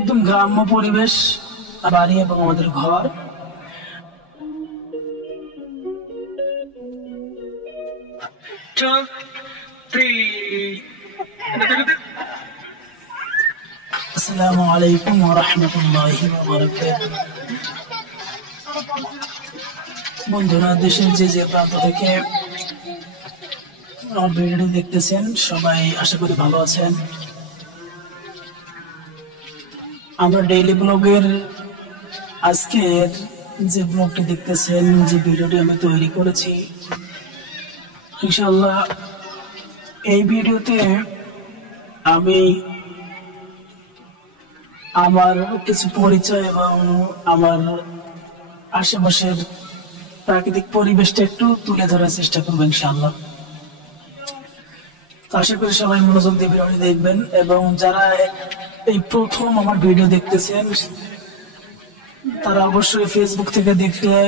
একদম গ্রাম্য পরিবেশ, বাড়ি এবং আমাদের ঘর। আসসালামু আলাইকুম ওয়া রাহমাতুল্লাহি ওয়া বারাকাতুহু। বন্ধুরা, দেশের যে প্রান্ত থেকে আমার ভিডিওটি দেখতেছেন, সবাই আশা করি ভালো আছেন। আমরা ডেইলি ব্লগের আজকের যে ব্লগটি দেখতেছেন, যে ভিডিওটি আমি তৈরি করেছি, ইনশাআল্লাহ এই ভিডিওতে আমি আমার কিছু পরিচয় এবং আমার আশেপাশের প্রাকৃতিক পরিবেশটা একটু তুলে ধরার চেষ্টা করবো ইনশাআল্লাহ। তো আশা করি সবাই মনোযোগ দিয়ে ভিডিওটি দেখবেন, এবং যারা এই প্রথম আমার ভিডিও দেখতেছেন তারা অবশ্যই ফেসবুক থেকে দেখলে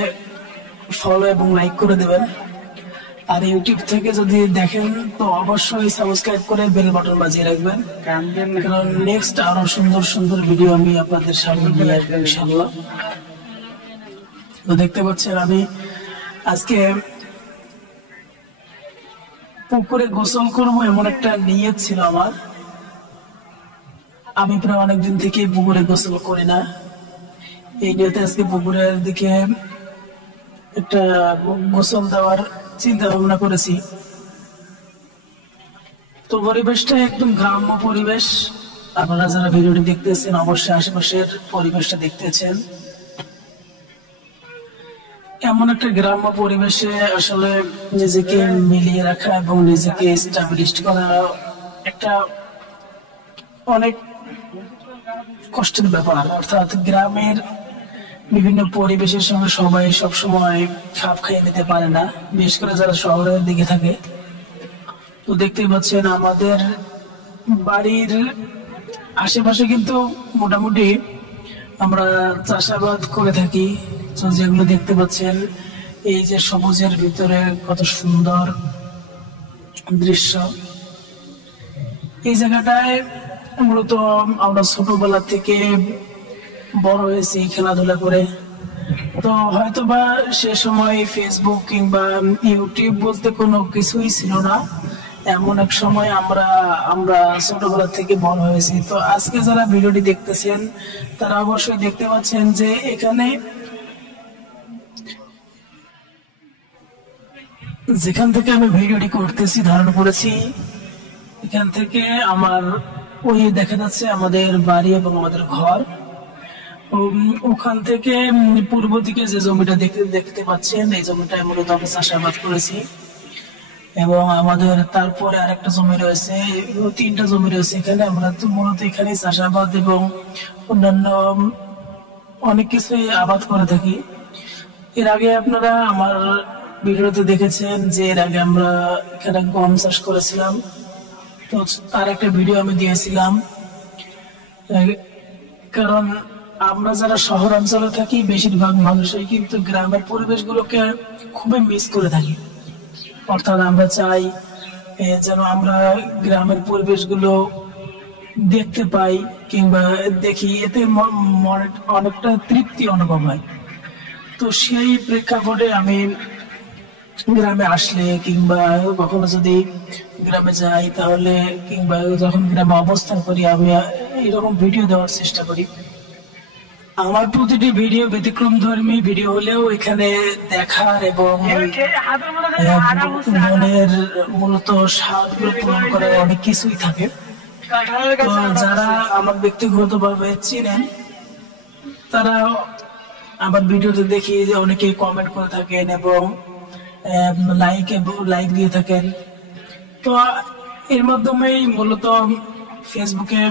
ফলো এবং লাইক করে দেবেন, আর ইউটিউব থেকে যদি দেখেন তো অবশ্যই সাবস্ক্রাইব করে বেল বাটন বাজিয়ে রাখবেন, কারণ নেক্সট আরো সুন্দর সুন্দর ভিডিও আমি আপনাদের সামনে নিয়ে আসবো ইনশাআল্লাহ। তো দেখতে পাচ্ছেন আমি আজকে পুকুরে গোসল করবো এমন একটা নিয়ত ছিল আমার। আমি প্রায় অনেকদিন থেকে পুকুরে গোসল করি না, এই নিয়তে আজকে পুকুরের দিকে একটা গোসল দেওয়ার চিন্তা ভাবনা করেছি। তো পরিবেশটা একদম গ্রাম্য পরিবেশ। আপনারা যারা ভিডিওটি দেখতেছেন অবশ্যই আশেপাশের পরিবেশটা দেখতেছেন। এমন একটা গ্রাম্য পরিবেশে আসলে নিজেকে মিলিয়ে রাখা এবং নিজেকে এস্টাবলিশড করা একটা অনেক কষ্টের ব্যাপার। অর্থাৎ গ্রামের বিভিন্ন পরিবেশের সঙ্গে সবাই সবসময় খাপ খাইয়ে নিতে পারে না, বিশেষ করে যারা শহরের দিকে থাকে। তো দেখতেই পাচ্ছেন আমাদের বাড়ির আশেপাশে কিন্তু মোটামুটি আমরা চাষাবাদ করে থাকি। তো যেগুলো দেখতে পাচ্ছেন, এই যে সবুজের ভিতরে কত সুন্দর দৃশ্য, এই জায়গাটায় মূলত আমরা ছোটবেলা থেকে বড় হয়েছি খেলাধুলা করে। তো হয়তোবা সে সময় ফেসবুক কিংবা ইউটিউব বলতে কোনো কিছুই ছিল না, এমন এক সময় আমরা ছোটবেলা থেকে বড় হয়েছি। তো আজকে যারা ভিডিওটি দেখতেছেন তারা অবশ্যই দেখতে পাচ্ছেন যে এখানে যেখান থেকে আমি ভিডিওটি করতেছি, ধারণ করেছি, এখান থেকে আমার ওই দেখা যাচ্ছে আমাদের বাড়ি এবং আমাদের ঘর। ওখান থেকে পূর্ব দিকে যে জমিটা দেখতে পাচ্ছেন, এই জমিটায় মূলত আমরা চাষাবাদ করেছি, এবং আমাদের তারপরে আরেকটা জমি রয়েছে, তিনটা জমি রয়েছে এখানে। আমরা তো মূলত এখানে চাষাবাদ এবং অন্যান্য অনেক কিছুই আবাদ করে থাকি। এর আগে আপনারা আমার ভিডিওতে দেখেছেন যে এর আগে আমরা এখানে গম চাষ করেছিলাম, তো তার একটা ভিডিও আমি দিয়েছিলাম। কারণ আমরা যারা শহর অঞ্চলে থাকি, বেশিরভাগ মানুষই কিন্তু গ্রামের পরিবেশগুলোকে খুবই মিস করে থাকি। অর্থাৎ আমরা চাই যেন আমরা গ্রামের পরিবেশগুলো দেখতে পাই কিংবা দেখি, এতে অনেকটা তৃপ্তি অনুভব হয়। তো সেই প্রেক্ষাপটে আমি গ্রামে আসলে কিংবা কখনো যদি গ্রামে যাই তাহলে, কিংবা যখন গ্রামে অবস্থান করি, আমি এরকম ভিডিও দেওয়ার চেষ্টা করি। আমার প্রতিটি ভিডিও ব্যতিক্রম ধর্মী ভিডিও হলেও এখানে দেখার এবং মনের মূলত স্বাদগুলো পূরণ করার অনেক কিছুই থাকে। তো যারা আমার ব্যক্তিগতভাবে চিনেন তারা আমার ভিডিওতে দেখি যে অনেকে কমেন্ট করে থাকেন এবং লাইক দিয়ে থাকেন। তো এর মাধ্যমেই মূলত ফেসবুকে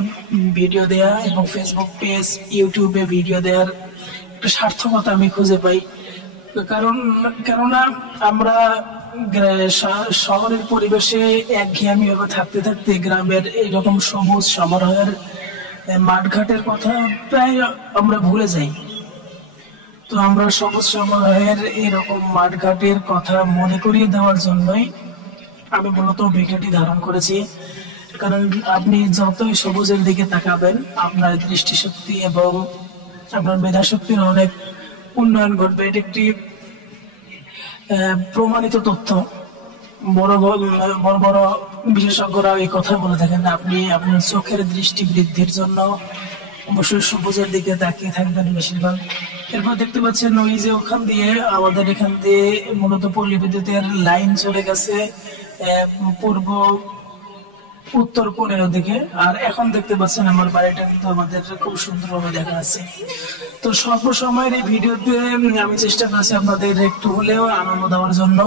ভিডিও দেয়া এবং ফেসবুক পেজ, ইউটিউবে ভিডিও দেওয়ার একটা সার্থকতা আমি খুঁজে পাই। কেননা আমরা শহরের পরিবেশে একঘেয়েমি ভাবে থাকতে থাকতে গ্রামের এইরকম সবুজ সমারোহের মাঠঘাটের কথা প্রায় আমরা ভুলে যাই। তো আমরা সবুজ সমারোহের এরকম মাঠঘাটের কথা মনে করিয়ে দেওয়ার জন্যই আমি মূলত ভিডিওটি ধারণ করেছি। কারণ আপনি যতই সবুজের দিকে তাকাবেন আপনার দৃষ্টিশক্তি এবং আপনার মেধা শক্তির অনেক উন্নয়ন ঘটবে। এটি একটি প্রমাণিত তথ্য। বড় বড় বড় বিশেষজ্ঞরা এই কথা বলে থাকেন, আপনি আপনার চোখের দৃষ্টি বৃদ্ধির জন্য অবশ্যই সবুজের দিকে তাকিয়ে থাকবেন বেশিরভাগ। এরপর দেখতে পাচ্ছেন ওই যে ওখান দিয়ে আমাদের এখান দিয়ে মূলত পল্লী বিদ্যুতের লাইন চলে গেছে পূর্ব উত্তর কোণের দিকে। আর এখন দেখতে পাচ্ছেন আমার বাড়িটা কিন্তু আমাদের খুব সুন্দরভাবে দেখা যাচ্ছে। তো স্বল্প সময়ের এই ভিডিওতে আমি চেষ্টা করছি আপনাদের একটু হলেও আনন্দ দেওয়ার জন্য।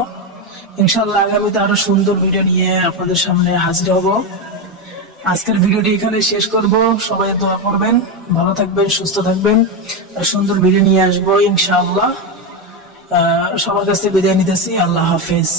ইনশাআল্লাহ আগামীতে আরো সুন্দর ভিডিও নিয়ে আপনাদের সামনে হাজির হব। আজকের ভিডিওটি এখানে শেষ করব। সবাই দোয়া করবেন, ভালো থাকবেন, সুস্থ থাকবেন, আর সুন্দর ভিডিও নিয়ে আসবো ইনশাআল্লাহ। সবার কাছ থেকে বিদায় নিতেছি। আল্লাহ হাফেজ।